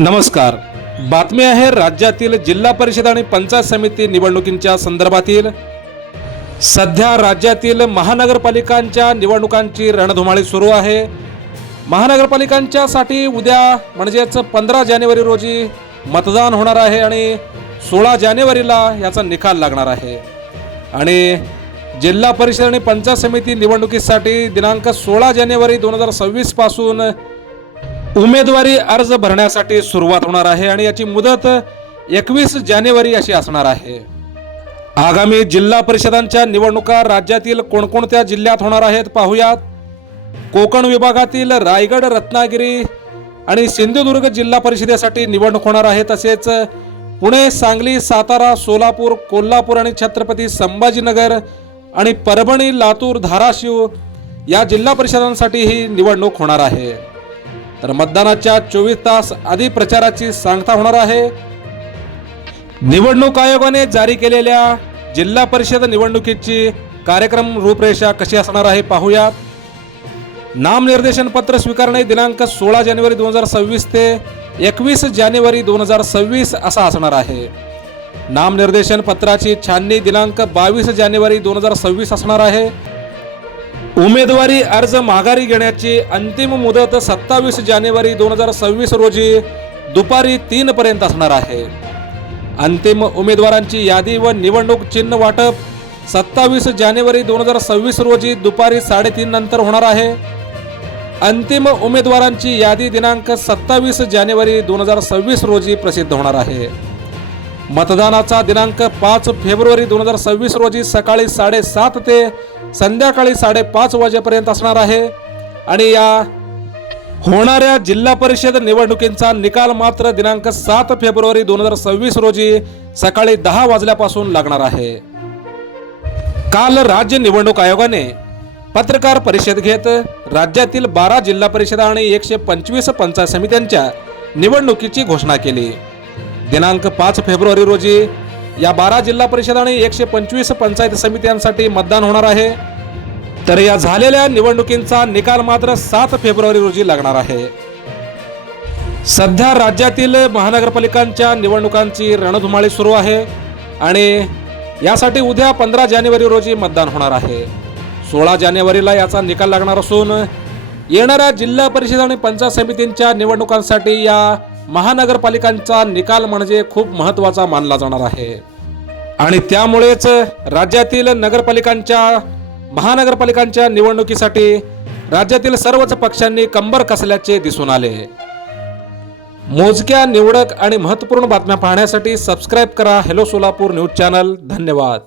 नमस्कार. बातमी आहे राज्यातील जिल्हा परिषद आणि पंचायत समिती निवडणुकींच्या संदर्भातील. सध्या राज्यातील महानगरपालिकांच्या निवडणुकांची रणधुमाळी सुरू आहे. महानगरपालिकांच्यासाठी उद्या म्हणजेच 15 जानेवारी रोजी मतदान होणार आहे आणि 16 जानेवारीला याचा निकाल लागणार आहे. आणि जिल्हा परिषद आणि पंचायत समिती निवडणुकीसाठी दिनांक 16 जानेवारी 2026 पासून उमेदवारी अर्ज भरण्यासाठी सुरुवात होणार आहे आणि याची मुदत 21 जानेवारी अशी असणार आहे. आगामी जिल्हा परिषदांच्या निवडणुका राज्यातील कोणकोणत्या जिल्ह्यात होणार आहेत पाहूयात. कोकण विभागातील रायगड, रत्नागिरी आणि सिंधुदुर्ग जिल्हा परिषदेसाठी निवडणूक होणार आहे. तसेच पुणे, सांगली, सातारा, सोलापूर, कोल्हापूर आणि छत्रपती संभाजीनगर आणि परभणी, लातूर, धाराशिव या जिल्हा परिषदांसाठी ही निवडणूक होणार आहे. तर मतदानाच्या 24 तास आधी प्रचाराची सांगता होणार आहे. निवडणूक आयोगाने जारी केलेल्या जिल्हा परिषद निवडणुकीची कार्यक्रम रूपरेषा कशी असणार आहे पाहूयात. नामनिर्देशन पत्र स्वीकारणे दिनांक 16 जानेवारी 2026 ते 21 जानेवारी 2026 असा असणार आहे. नामनिर्देशन पत्राची छाननी दिनांक 22 जानेवारी 2026 असणार आहे. उमेदवारी अर्ज माघारी घेण्याची अंतिम मुदत 27 जानेवारी 2026 रोजी दुपारी 3 पर्यंत असणार आहे. अंतिम उमेदवारांची यादी व निवडणूक चिन्ह वाटप 27 जानेवारी 2026 रोजी दुपारी 3:30 नंतर होणार आहे. अंतिम उमेदवारांची यादी दिनांक 27 जानेवारी 2026 रोजी प्रसिद्ध होणार आहे. मतदानाचा दिनांक 5 फेब्रुवारी 2026 रोजी सकाळी 7:30 ते संध्याकाळी 5:30 वाजेपर्यंत असणार आहे. आणि या होणाऱ्या जिल्हा परिषद निवडणुकींचा निकाल मात्र दिनांक 7 फेब्रुवारी 2026 रोजी सकाळी 10 वाजल्यापासून लागणार आहे. काल राज्य निवडणूक आयोगाने पत्रकार परिषद घेत राज्यातील 12 जिल्हा परिषद आणि 125 पंचायत समित्यांच्या निवडणुकीची घोषणा केली. दिनांक 5 फेब्रुवारी रोजी या 12 जिल्हा परिषद आणि 125 पंचायत समित्यांसाठी मतदान होणार आहे. तर या झालेल्या निवडणुकींचा निकाल मात्र 7 फेब्रुवारी रोजी लागणार आहे. सध्या राज्यातील महानगरपालिकांच्या निवडणुकांची रणधुमाळी सुरू आहे आणि यासाठी उद्या 15 जानेवारी रोजी मतदान होणार आहे. 16 जानेवारीला याचा निकाल लागणार असून येणाऱ्या जिल्हा परिषद आणि पंचायत समितींच्या निवडणुकांसाठी या महानगरपालिकांचा निकाल म्हणजे खूप महत्त्वाचा मानला जाणार आहे. आणि त्यामुळेच राज्यातील महानगरपालिकांच्या निवडणुकीसाठी राज्यातील सर्वच पक्षांनी कंबर कसल्याचे दिसून आले. मोजक्या, निवडक आणि महत्त्वपूर्ण बातम्या पाहण्यासाठी सबस्क्राईब करा हेलो सोलापूर न्यूज चॅनल. धन्यवाद.